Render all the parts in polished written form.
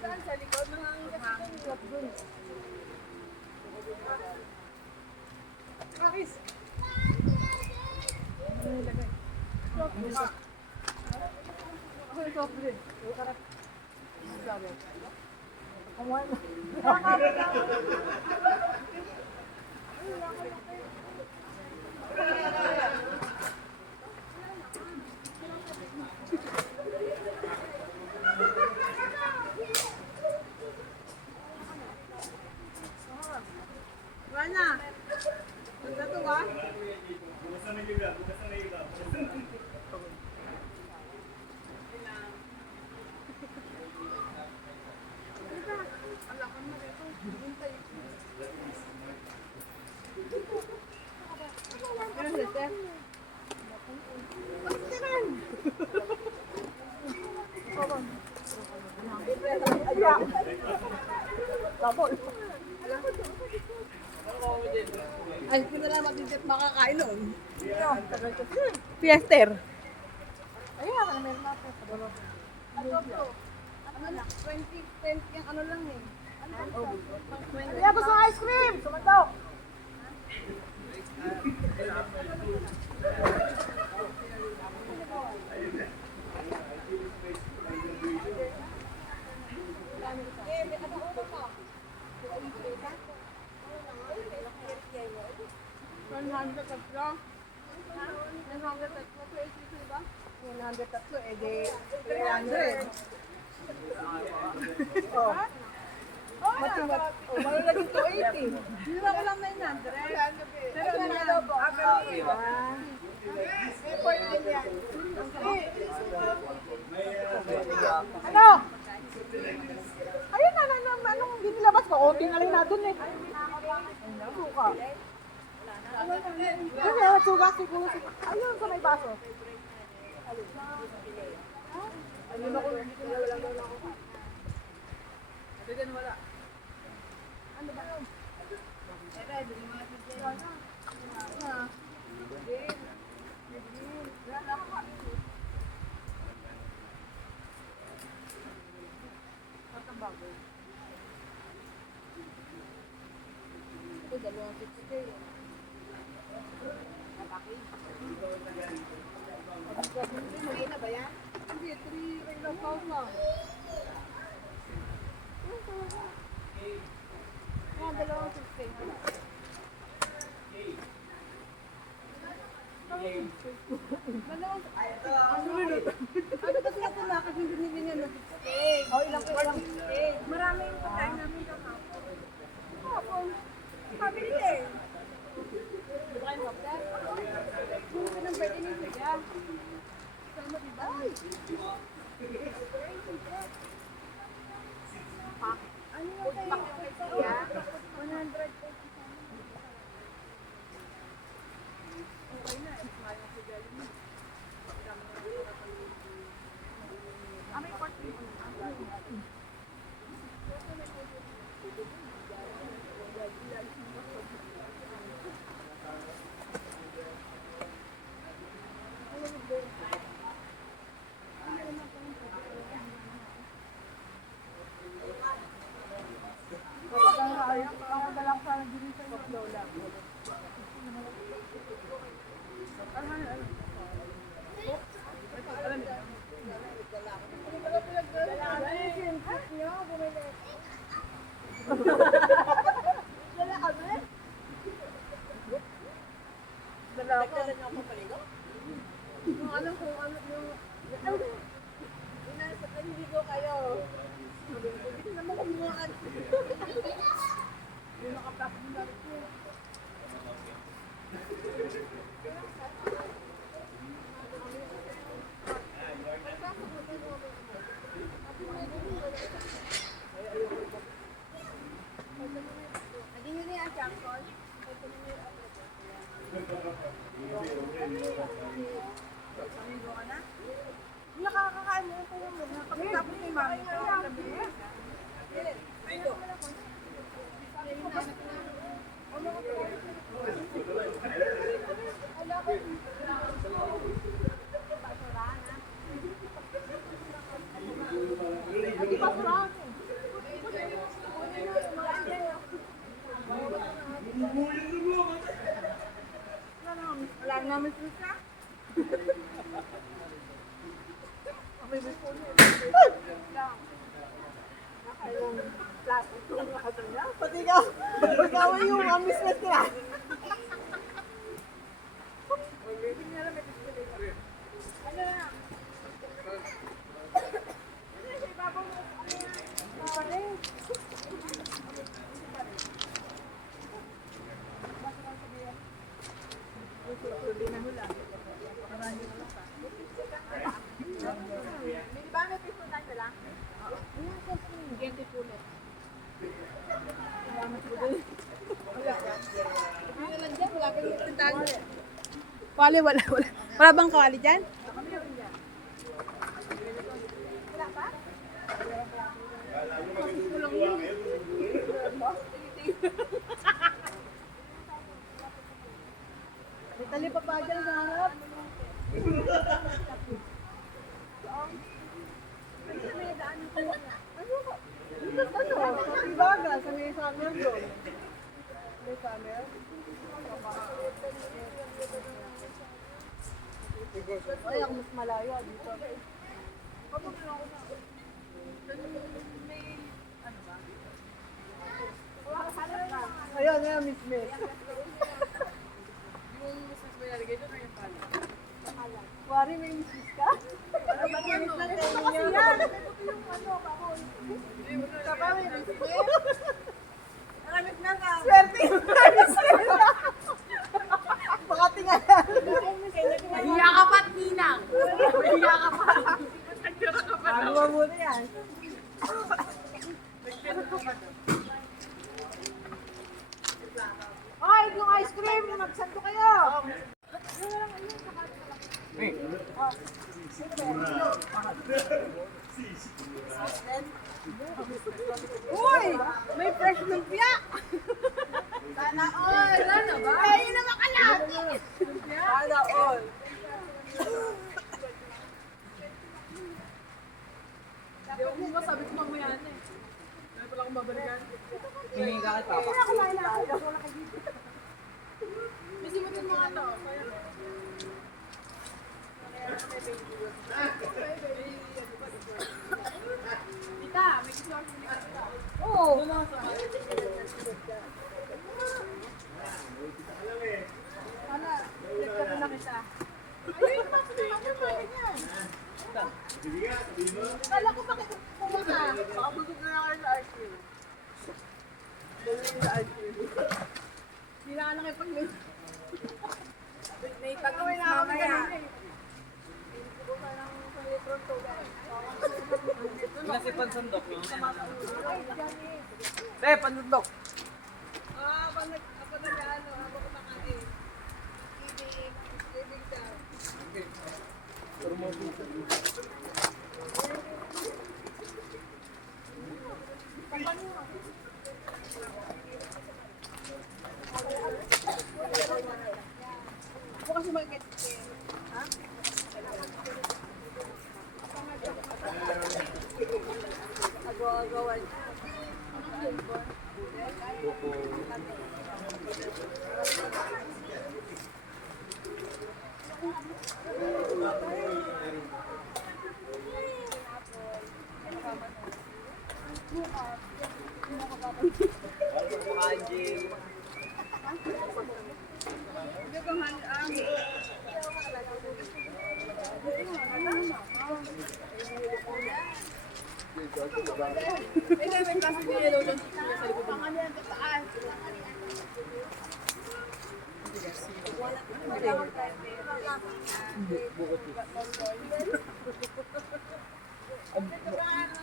Saan? Sa likod? Mahangin kasi dun. Aris! Ano nilagay? Ako yung soft drink. Sarap. Sabi. Kumain na. Wala. Nagdato ba? Bukasan na yung iba. Bukasan na yung iba. Ay, kung na lang mabigit makakain nun. Fiester. Ayun, meron na ako. Ano lang? 20 yung ano lang eh. Kaya gusto ng ice cream! Sumandaw! Malulaging 280. Hindi ako lang 900. Pero ano po? Report din yan. Ano? Ayun na, anong hindi nilabas ko? Konting alin na dun eh. Suka. Kasi suga siguro. Ayun sa may baso. Ayun ako, hindi ko walang doon ako. Bigyan wala. Ano ba yun? Ready, mga bigyan. Ito, 260. Hindi na ba yan? Hindi, 3 ring of pounds na. Yan, 260. Ano kasi ako nakakasing binili niya na 60? Oh, ilang ko lang 60. Marami yung pagkain namin kahapon. Kahapon? Pabili din. Di ba kayo mabda? Kung ka nang pwede niyo siya. Sama diba? Ay! Ano yung kayo? 100 pesos. Okay na, smile na si Galing. May part dito. Nagdala niyo ako paligo? Yung alam ko, ano yung... Inasa ka, hindi ko kayo. Hindi naman kumuhaan. Yung nakapasok mo natin ko. Hindi nyo niya ang champion. Nakakakain mo ito yung nakapagtapos ni mami ko. Hindi pa Wala naman siya. Okay, may phone na. Nakailang plastic yung nakatanda. Pati ka, ikaw yung mismet ka. Ano na? Kali, wala. Wala bang kali dyan? May tali pa pa dyan sa harap. Ano? Sa Tibaga, sa may summer doon. May summer? Ay, ako mas malayo dito. Ayun, ayun, Miss Miss. Wari, may Miss Miss ka? Ano ba Miss lang kayo niya? Kapa, may Miss Miss? Nakamit na ka. Swerte yung Miss Miss! Baka tingala. Mahiya ka pa, Ninang. Mahiya ka pa. Ano ba muna yan? Ay, yung ice cream! Magsando kayo! Uy! May fresh lumpia! Sana all. Wala na ba? Ay, yun naman kalati! Sana all! Hindi mo ba sabi ko mamaya na eh. May pala akong babalikan. Hindi na kumain na ako. Masimutin mo nga to. Tita, may gusto ako sa tita. Oo. Sana, nagkape na kita. Ayun, bakit naman yung mga ganyan? Kala ko bakit kumaka. Baka busog na kayo sa ice cream. Busog sa ice cream. Hindi na ka nakipag-yun. May Gawin pag-uwi na kami mamaya. kanina eh. Nasi pansandok, no? Pansandok. Ah, pag nag-ano, habang kumakain. Ibig ka. Bukas yung mga get-get. Ha? Agaw-agawan. May may klase ni Yellow doon sa likod. Ang ano yan, taas.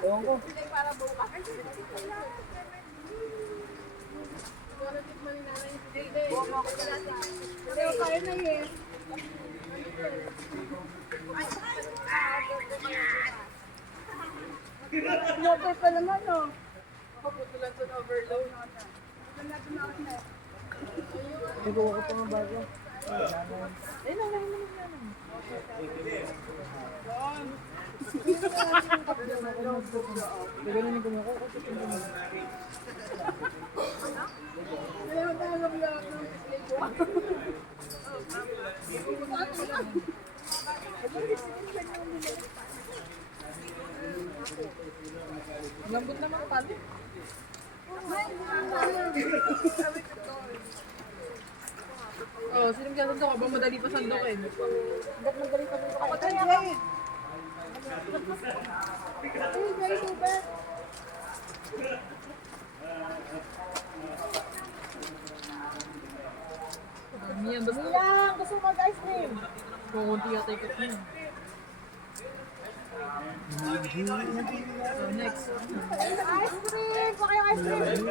Ewan ko. Para bukas. Wala tikman ni nanay. Hindi. Hindi, kaya na eh. Local pa naman, oh. Kaputulan sa overload. Nagawa ko pa nga bago. Ganun yung kumukuha. Kaya tayo nabiyak ng Lambot naman pala. Oh, sinong sasandok ka ba? Madali pa sandokin. Ba't magaling pa rin ako? Ay, Jade! Ay, Jade, super! Yan, basta Bilang! Gusto mo mag-ice cream? kukunti yata ikot niya. So, next. Ice cream! Pa kayo ice cream!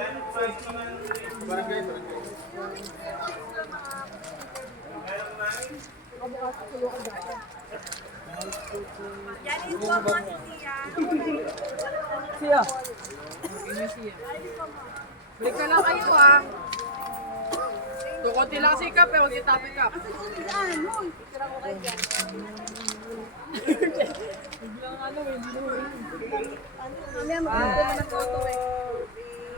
Yan is po mga siya. Siya. Okay na siya. Balik ka lang kayo ah. Kukunti lang si Kap eh, huwag yung topic Kap. Saan? Hoy! Tira ko kayo dyan. Biglang ano eh, hindi mo Mamaya magpupunta na ng auto eh.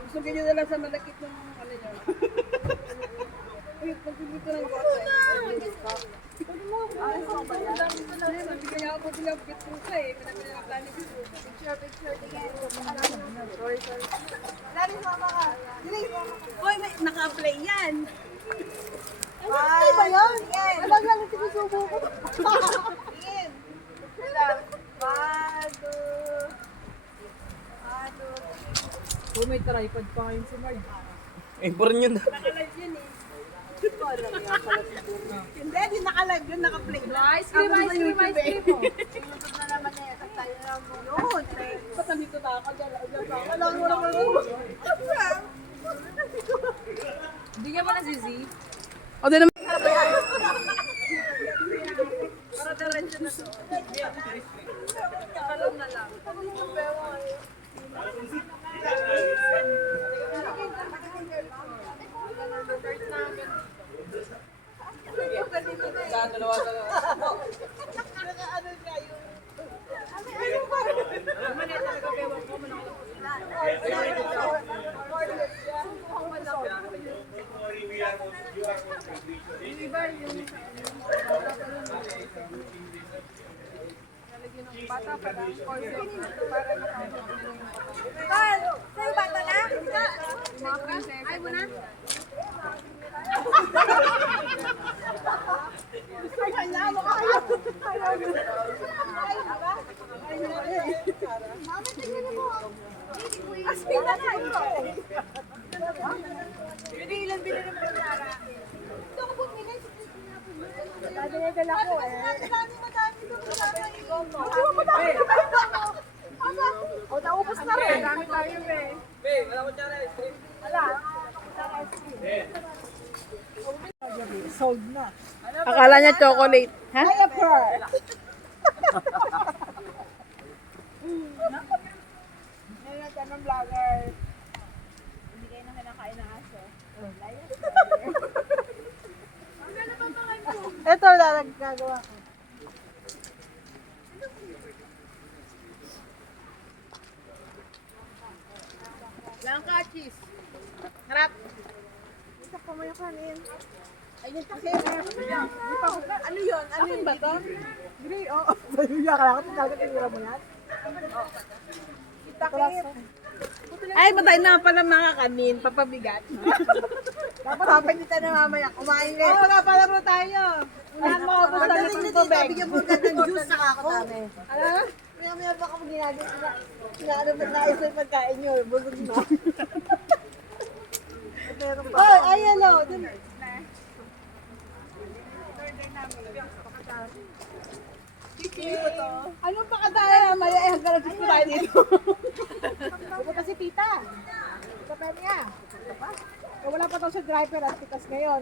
Gusto nyo na lang sa malakit ng ano nyo. Uy, pagpipito ng auto eh. Pwede mo, ay, sa ba yan? Kaya ako bilabit ko ka eh. Pinapinaplan ko. Picture, tingin. Sorry. Dali, mama ka. Dali, mama ka. Hoy, naka-play yan. Ay, ba yan? Yan. Alam lang, sinusubo ko. Tingin. One, two. Oh, may tripod pa ngayon si Mark. Nakalive yun eh. Hindi, di nakalive yun, naka-play. Ice cream, ice cream, ice cream mo. Sunod na naman na yan. Tayo na mo. Yun. Ba't nandito na ako? Alam mo naman ako. Hindi nga ba na-ZZ? O, di naman. Para diretso na to. Kakalong na lang. Carl, sa'yo bata na? Ay mo na? Asking na na. Binilan mo na Tara. Ito ko bumili. Dadala ko eh. Madami doon. O, naubos na rin. Dami tayo eh. Babe, wala ko dyan ice cream. Wala. Sold na. Akala niya chocolate. Ha? Ay, a pearl. Ngayon ka ng vlogger. Hindi kayo na kinakain ng aso. Ito, gagawa ko. Langka, cheese. Harap. Ito pa mo yung kanin. Ayun, takip. Di pa ko ano yun? Ano yun ba to? Gray, oo. Saluya ka lang. Talaga tinira mo yan? Takip. Ay, matay na pala mga kanin. Papabigat. Dapat papalitan na mamaya. Kumain ka. Oo, napalaro tayo. Unahan mo ako sa litong tubig. Bigyan mo agad ng juice sa ako dami. Ano? Maya baka mo ginagawa. Inaano ba nais na yung pagkain nyo? Busog na. Oh, ay, hello. Dun. Anong pakadaya mamaya? Eh, hanggang nag-gusto tayo dito. Pupunta si Tita. Sa niya. Wala pa daw sa driver at tikas ngayon.